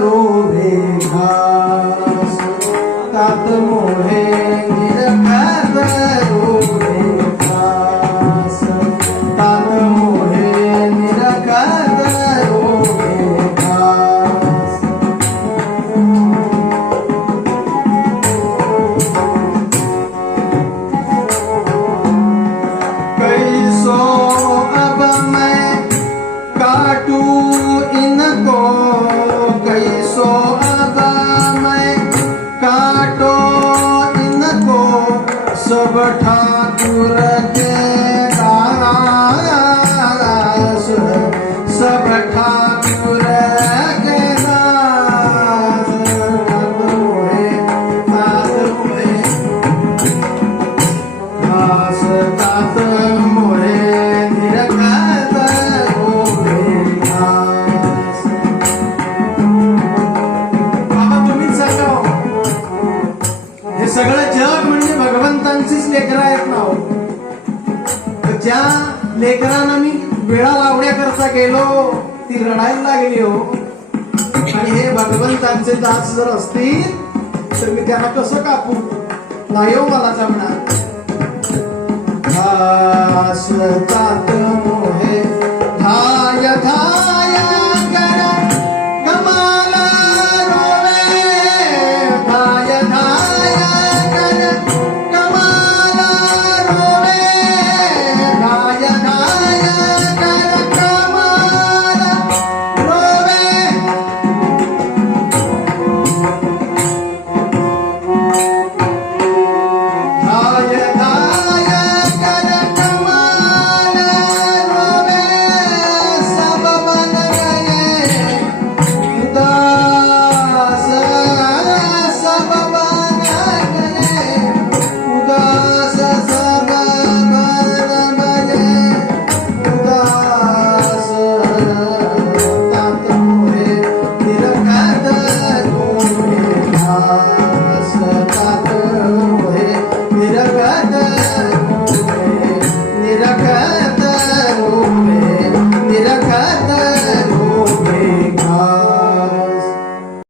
रोवे घास तात मोहे निरखत रोवे घास तात मोहे निरखत रोवे घास कैसो अब मैं काटू इनको कैसो अब मैं काटो इनको सब ठाकुर के दास सब ठाकुर के दास दास तात मोहे निरखत रोवे घास. बाबा तुम्हीच सांगा हो. हे सगळं जग म्हणजे भगवंतांचीच लेकरं आहेत ना हो. तर ज्या लेकरांना मी वेळा लावण्याकरता गेलो ती रडायला लागली हो. आणि हे भगवंतांचे दास जर असतील तर मी त्यांना कसं कापू नाही हो मला जमणार. दास तात